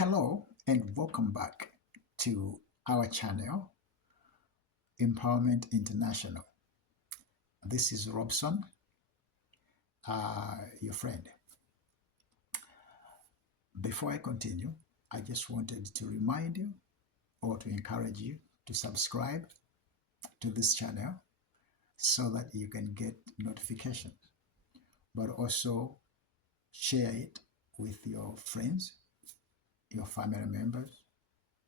Hello and welcome back to our channel, Empowerment International. This is Robson, your friend. Before I continue, I just wanted to remind you or to encourage you to subscribe to this channel so that you can get notifications, but also share it with your friends, your family members,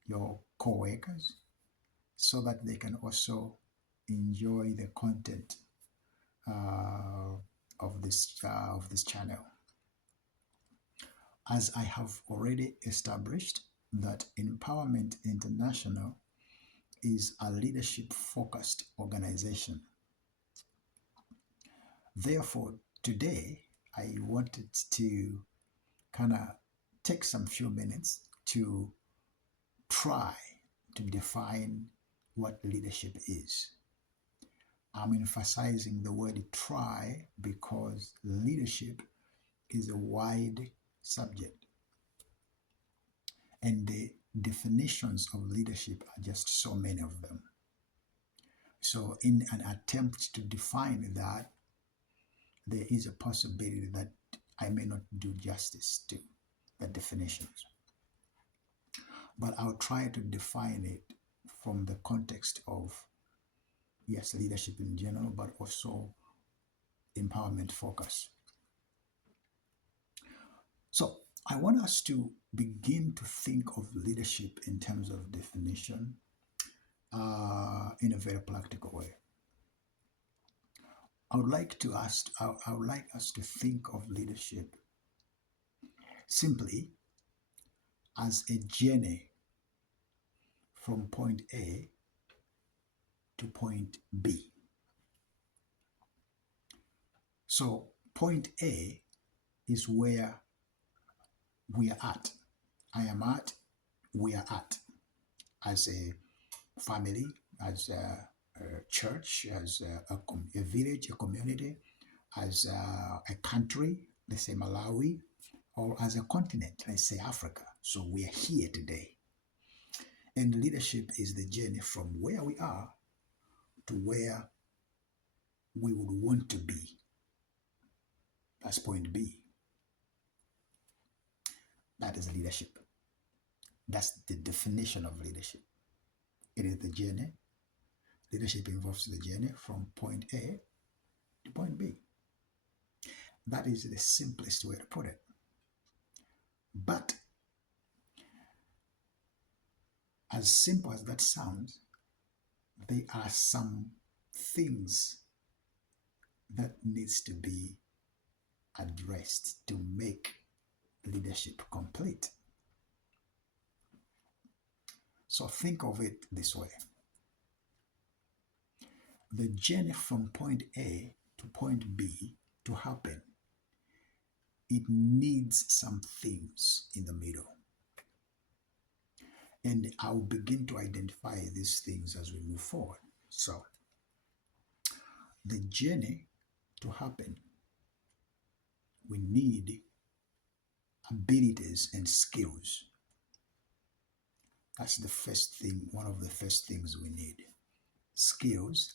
your co-workers, so that they can also enjoy the content uh, of this channel. As I have already established that Empowerment International is a leadership focused organization. Therefore, today I wanted to kind of take some few minutes to try to define what leadership is. I'm emphasizing the word try because leadership is a wide subject and the definitions of leadership are just so many of them. So in an attempt to define that, there is a possibility that I may not do justice to the definitions. But I'll try to define it from the context of, yes, leadership in general, but also empowerment focus. So I want us to begin to think of leadership in terms of definition in a very practical way. I would like us to think of leadership simply as a journey from point A to point B. So point A is where we are at. I am at, we are at, as a family, as a church, as a village, a community, as a country, let's say Malawi, or as a continent, let's say Africa. So we are here today. And leadership is the journey from where we are to where we would want to be. That's point B. That is leadership. That's the definition of leadership. It is the journey. Leadership involves the journey from point A to point B. That is the simplest way to put it. But as simple as that sounds, there are some things that needs to be addressed to make leadership complete. So think of it this way. The journey from point A to point B to happen, it needs some things in the middle. And I'll begin to identify these things as we move forward. So, the journey to happen, we need abilities and skills. That's the first thing, one of the first things we need. Skills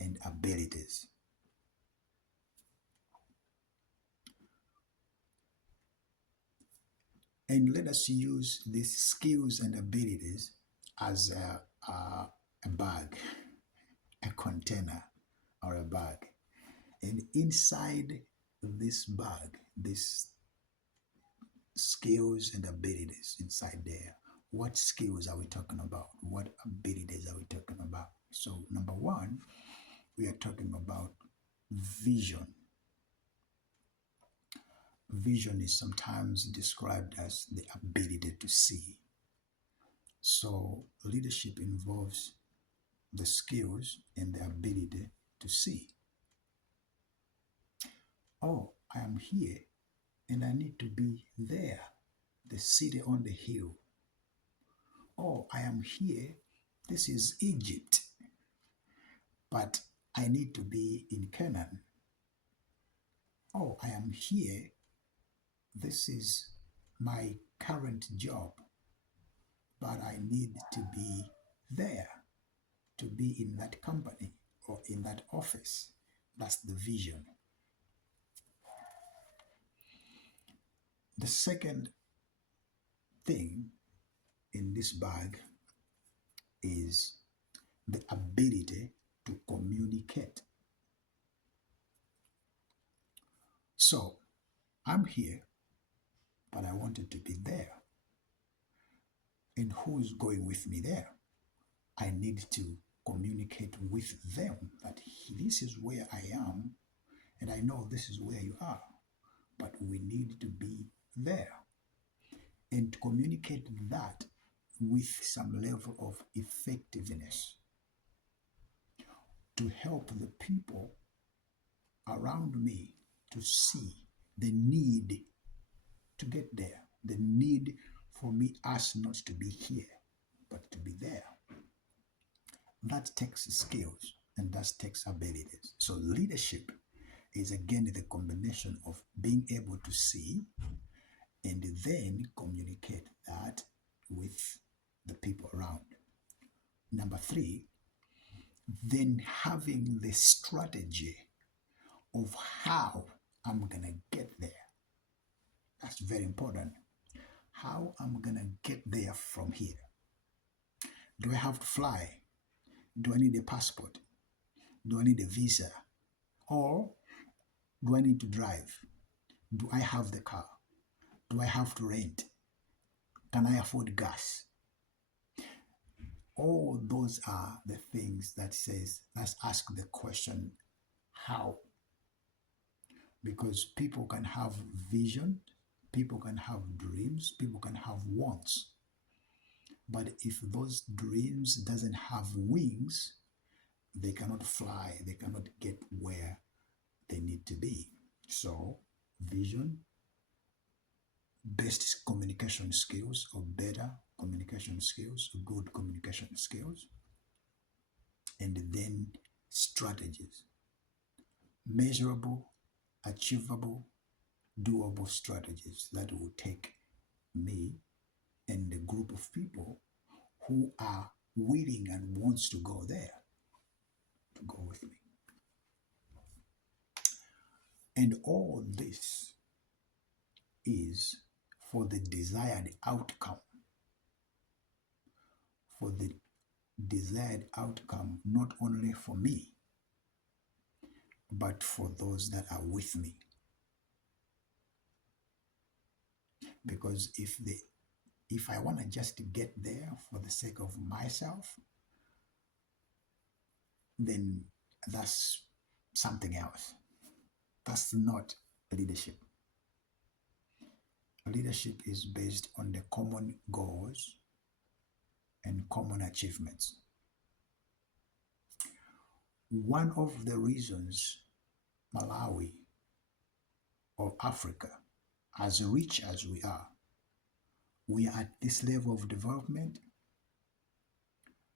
and abilities. And let us use these skills and abilities as a bag, a container or a bag. And inside this bag, these skills and abilities inside there, what skills are we talking about? What abilities are we talking about? So number one, we are talking about vision. Vision is sometimes described as the ability to see. So leadership involves the skills and the ability to see. Oh, I am here and I need to be there, the city on the hill. Oh, I am here, this is Egypt, but I need to be in Canaan. Oh, I am here, this is my current job, but I need to be there, to be in that company or in that office. That's the vision. The second thing in this bag is the ability to communicate. So I'm here, but I wanted to be there. And who's going with me there? I need to communicate with them that this is where I am, and I know this is where you are, but we need to be there. And to communicate that with some level of effectiveness to help the people around me to see the need to get there, the need for me, us not to be here, but to be there. That takes skills and that takes abilities. So leadership is again the combination of being able to see and then communicate that with the people around. Number three, then having the strategy of how I'm going to get there. That's very important. How I'm going to get there from here. Do I have to fly? Do I need a passport? Do I need a visa? Or do I need to drive? Do I have the car? Do I have to rent? Can I afford gas? All those are the things that says, let's ask the question, how? Because people can have vision, people can have dreams, people can have wants. But if those dreams doesn't have wings, they cannot fly, they cannot get where they need to be. So vision, best communication skills or better communication skills, good communication skills, and then strategies, measurable, achievable, doable strategies that will take me and the group of people who are willing and wants to go there to go with me. And all this is for the desired outcome. For the desired outcome, not only for me, but for those that are with me. Because if I want to just get there for the sake of myself, then that's something else. That's not leadership. Leadership is based on the common goals and common achievements. One of the reasons Malawi or Africa, as rich as we are at this level of development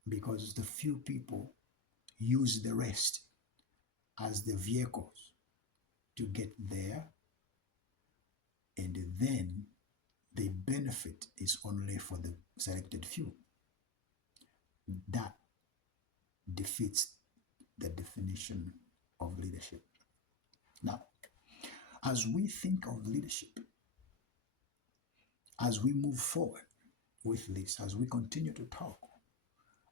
because the few people use the rest as the vehicles to get there, and then the benefit is only for the selected few. That defeats the definition of leadership. Now, as we think of leadership, as we move forward with this, as we continue to talk,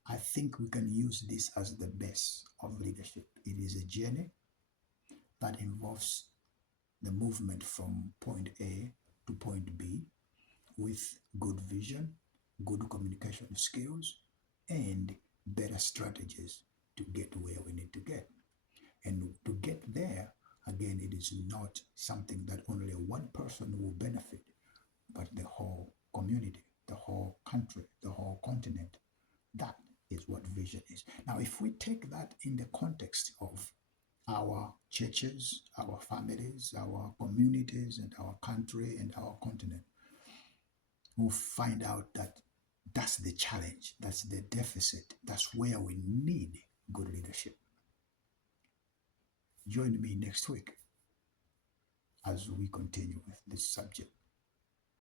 I think we can use this as the base of leadership. It is a journey that involves the movement from point A to point B with good vision, good communication skills, and better strategies to get where we need to get. And to get there, again, it is not something that only one person will benefit, but the whole community, the whole country, the whole continent. That is what vision is. Now, if we take that in the context of our churches, our families, our communities, and our country and our continent, we'll find out that that's the challenge, that's the deficit, that's where we need good leadership. Join me next week as we continue with this subject.